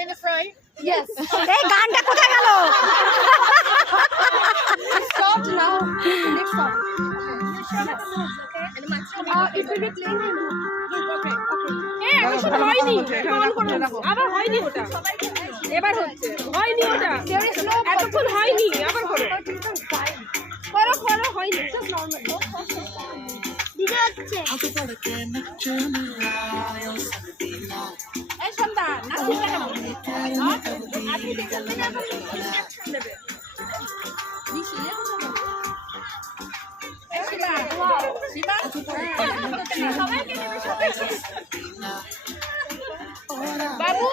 You're in the front? Yes. এই গানটা কোথায় গেল? Stop now. Next song. And the match It will be playing in Okay. হয়নি আবার হয়নি ওটা এবার হচ্ছে হয়নি ওটা There is no এতক্ষণ হয়নি আবার করো করো করো হয়নি just normal. দিদি হচ্ছে। এই সন্তান নাচিস না কেন আজকে দেখেন না এখন অ্যাকশন দেবে এই শিবা শিবা সবাইকে নেবে সবাইকে বাবু